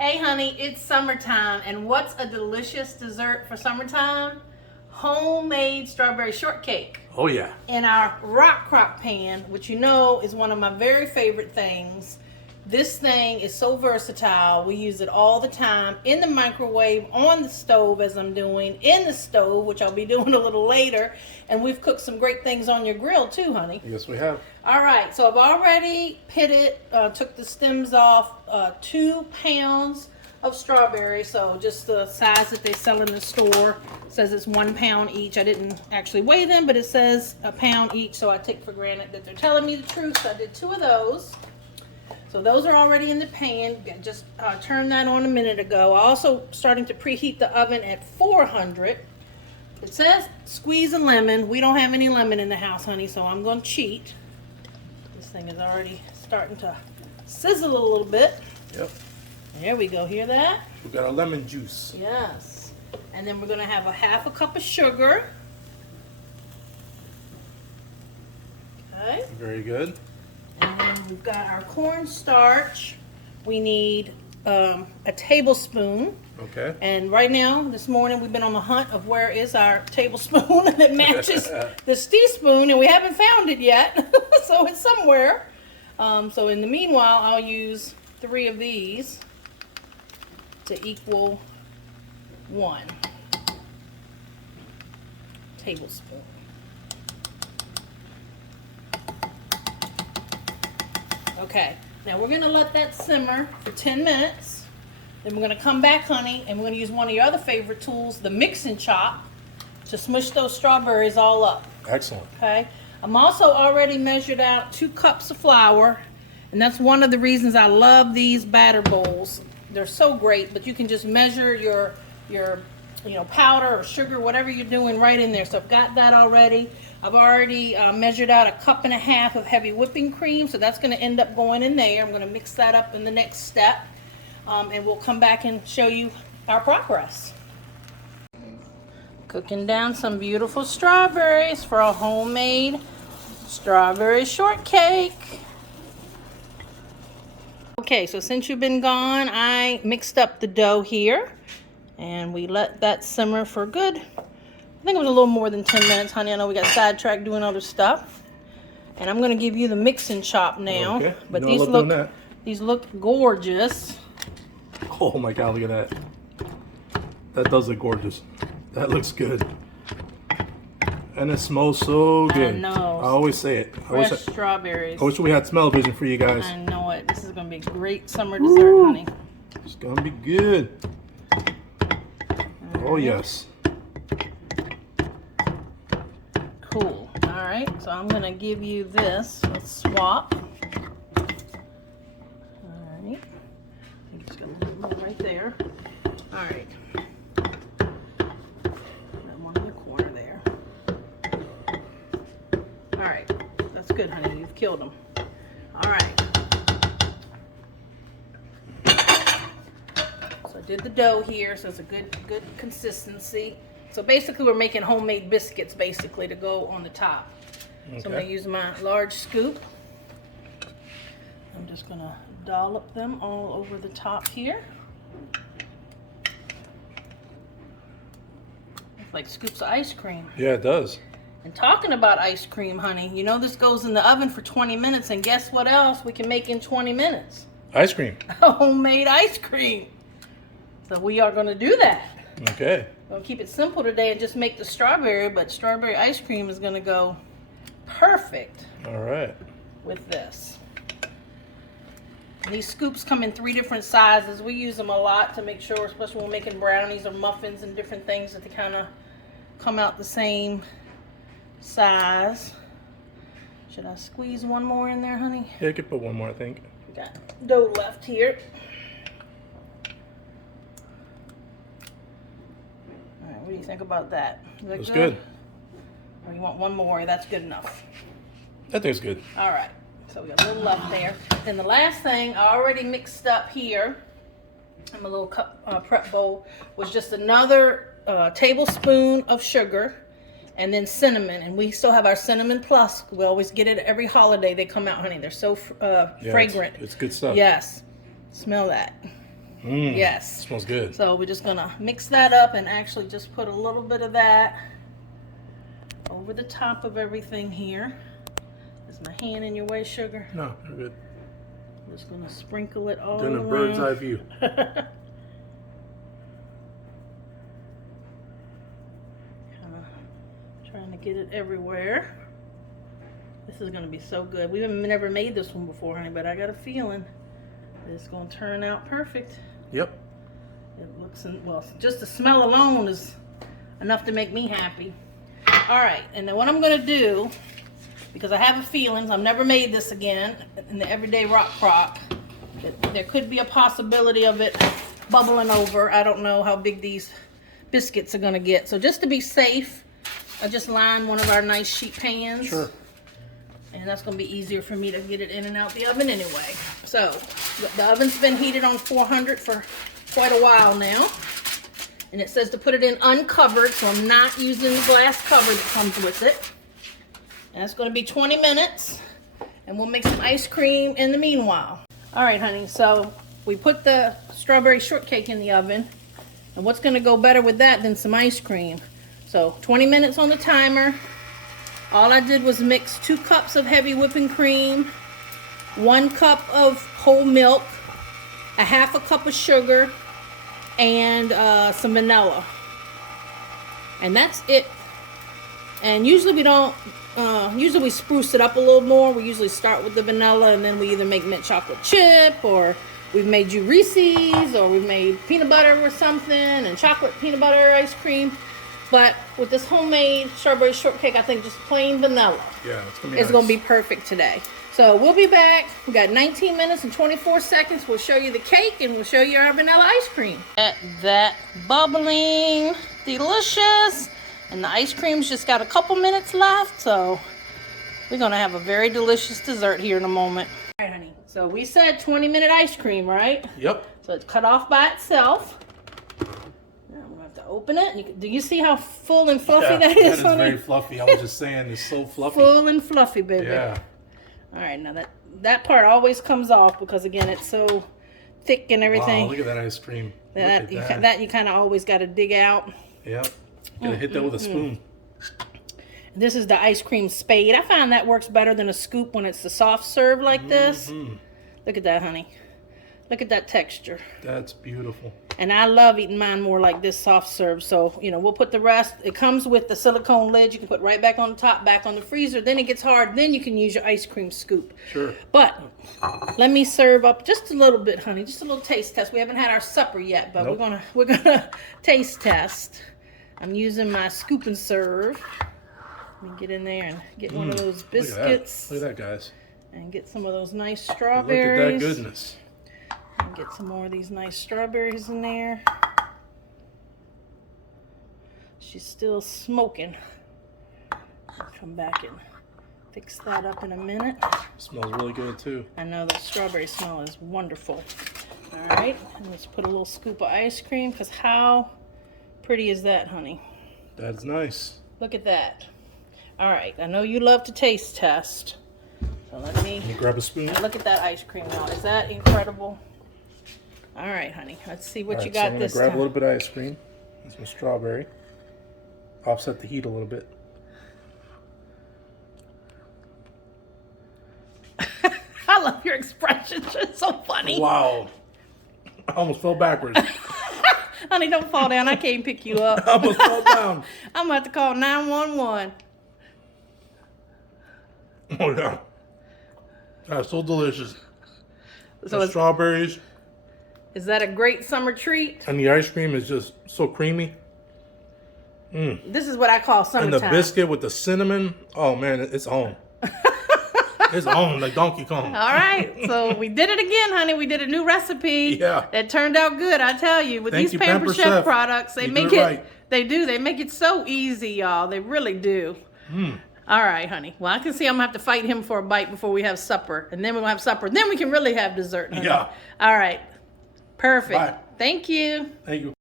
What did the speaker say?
Hey honey, it's summertime, and what's a delicious dessert for summertime? Homemade strawberry shortcake. Oh yeah. In our rock crock pan, which you know is one of my very favorite things. This thing is so versatile. We use it all the time in the microwave, on the stove as I'm doing, in the stove, which I'll be doing a little later. And we've cooked some great things on your grill too, honey. Yes, we have. All right, so I've already pitted, took the stems off, 2 pounds of strawberries. So just the size that they sell in the store. It says it's 1 pound each. I didn't actually weigh them, but it says a pound each. So I take for granted that they're telling me the truth. So I did 2 of those. So those are already in the pan. Just turned that on a minute ago. I also starting to preheat the oven at 400. It says squeeze a lemon. We don't have any lemon in the house, honey, so I'm going to cheat. This thing is already starting to sizzle a little bit. Yep. There we go. Hear that? We got our lemon juice. Yes. And then we're going to have a 1/2 cup of sugar. Okay. Very good. And then we've got our cornstarch. We need a tablespoon. Okay. And right now, this morning, we've been on the hunt of where is our tablespoon that matches this teaspoon, and we haven't found it yet. So it's somewhere. So in the meanwhile, I'll use 3 of these to equal 1 tablespoon. Okay, now we're gonna let that simmer for 10 minutes. Then we're gonna come back, honey, and we're gonna use one of your other favorite tools, the mix and chop, to smush those strawberries all up. Excellent. Okay, I'm also already measured out 2 cups of flour, and that's one of the reasons I love these batter bowls. They're so great, but you can just measure your powder or sugar, whatever you're doing, right in there. So I've got that already. I've already measured out 1.5 cups of heavy whipping cream, so that's going to end up going in there. I'm going to mix that up in the next step, and we'll come back and show you our progress. Cooking down some beautiful strawberries for a homemade strawberry shortcake. Okay, so since you've been gone, I mixed up the dough here, and we let that simmer for good. I think it was a little more than 10 minutes, honey. I know we got sidetracked doing other stuff. And I'm going to give you the mix and chop now. Okay. But No, these look gorgeous. Oh my God, look at that. That does look gorgeous. That looks good. And it smells so good. I know. I always say it. Fresh strawberries. I wish we had smell-o-vision for you guys. I know it. This is going to be a great summer dessert, honey. It's going to be good. Oh, yes. Cool. All right, so I'm going to give you this. Let's swap. All right. I'm just going to put one right there. All right. That one in the corner there. All right. That's good, honey. You've killed them. All right. So I did the dough here, so it's a good consistency. So basically we're making homemade biscuits basically to go on the top. Okay. So I'm going to use my large scoop. I'm just going to dollop them all over the top here. It's like scoops of ice cream. Yeah, it does. And talking about ice cream, honey, you know this goes in the oven for 20 minutes, and guess what else we can make in 20 minutes? Ice cream. Homemade ice cream. So we are going to do that. Okay. We'll keep it simple today and just make the strawberry, but strawberry ice cream is going to go perfect. All right. With this. And these scoops come in 3 different sizes. We use them a lot to make sure, especially when we're making brownies or muffins and different things, that they kind of come out the same size. Should I squeeze one more in there, honey? Yeah, you could put one more, I think. We got dough left here. What do you think about that? Is that That's good? Or you want one more? That's good enough. I think it's good. All right. So we got a little left there. Then the last thing I already mixed up here in my little cup, prep bowl was just another tablespoon of sugar and then cinnamon. And we still have our cinnamon plus. We always get it every holiday. They come out, honey. They're so fragrant. It's good stuff. Yes. Smell that. Yes. Smells good. So we're just gonna mix that up and actually just put a little bit of that over the top of everything here. Is my hand in your way, sugar? No, you're good. I'm just gonna sprinkle it all Doing a around. bird's eye view. Trying to get it everywhere. This is gonna be so good. We've never made this one before, honey, but I got a feeling it's gonna turn out perfect. Yep. It looks, well, just the smell alone is enough to make me happy. All right, and then what I'm gonna do, because I have a feeling I've never made this again in the everyday rock crock, there could be a possibility of it bubbling over. I don't know how big these biscuits are gonna get. So just to be safe, I just line one of our nice sheet pans. Sure. And that's going to be easier for me to get it in and out the oven anyway. So the oven's been heated on 400 for quite a while now. And it says to put it in uncovered, so I'm not using the glass cover that comes with it. And it's going to be 20 minutes. And we'll make some ice cream in the meanwhile. All right, honey, so we put the strawberry shortcake in the oven. And what's going to go better with that than some ice cream? So 20 minutes on the timer. All I did was mix 2 cups of heavy whipping cream, 1 cup of whole milk, a half a cup of sugar, and some vanilla. And that's it. And usually we don't, usually we spruce it up a little more. We usually start with the vanilla and then we either make mint chocolate chip, or we've made you Reese's, or we've made peanut butter or something, and chocolate peanut butter ice cream. But with this homemade strawberry shortcake, I think just plain vanilla. Yeah, it's gonna be It's gonna be perfect today. So we'll be back. We got 19 minutes and 24 seconds. We'll show you the cake and we'll show you our vanilla ice cream. That bubbling, delicious. And the ice cream's just got a couple minutes left. So we're gonna have a very delicious dessert here in a moment. All right, honey. So we said 20-minute ice cream, right? Yep. So it's cut off by itself. To open it. Do you see how full and fluffy that is? That is very fluffy. I was just saying, it's so fluffy. Full and fluffy, baby. Yeah. All right, now that part always comes off because again it's so thick and everything. Wow, look at that ice cream. That you kind of always got to dig out. Yep. Gotta hit that with a spoon. This is the ice cream spade. I find that works better than a scoop when it's the soft serve like this. Look at that, honey. Look at that texture. That's beautiful. And I love eating mine more like this soft serve. So, you know, we'll put the rest. It comes with the silicone lid. You can put right back on the top, back on the freezer. Then it gets hard. Then you can use your ice cream scoop. Sure. But let me serve up just a little bit, honey. Just a little taste test. We haven't had our supper yet, but we're gonna taste test. I'm using my scoop and serve. Let me get in there and get one of those biscuits. Look at that, guys. And get some of those nice strawberries. Look at that goodness. And get some more of these nice strawberries in there. She's still smoking. I'll come back and fix that up in a minute. Smells really good too. I know the strawberry smell is wonderful. All right, and let's put a little scoop of ice cream, because how pretty is that, honey? That's nice. Look at that. All right, I know you love to taste test. So let me grab a spoon. Look at that ice cream now. Is that incredible? All right, honey. Let's see what you got this time. I'm gonna grab a little bit of ice cream and some strawberry. Offset the heat a little bit. I love your expressions. It's so funny. Wow. I almost fell backwards. Honey, don't fall down. I can't pick you up. I almost fell down. I'm about to call 911. Oh, yeah. That's so delicious. So the strawberries. Is that a great summer treat? And the ice cream is just so creamy. This is what I call summertime. And the biscuit with the cinnamon. Oh, man, it's on. It's on like Donkey Kong. All right. So we did it again, honey. We did a new recipe. Yeah. It turned out good, I tell you. With these Pamper Chef products, they make it right. They do. They make it so easy, y'all. They really do. All right, honey. Well, I can see I'm going to have to fight him for a bite before we have supper. And then we'll have supper. Then we can really have dessert, honey. Yeah. All right. Perfect. Bye. Thank you. Thank you.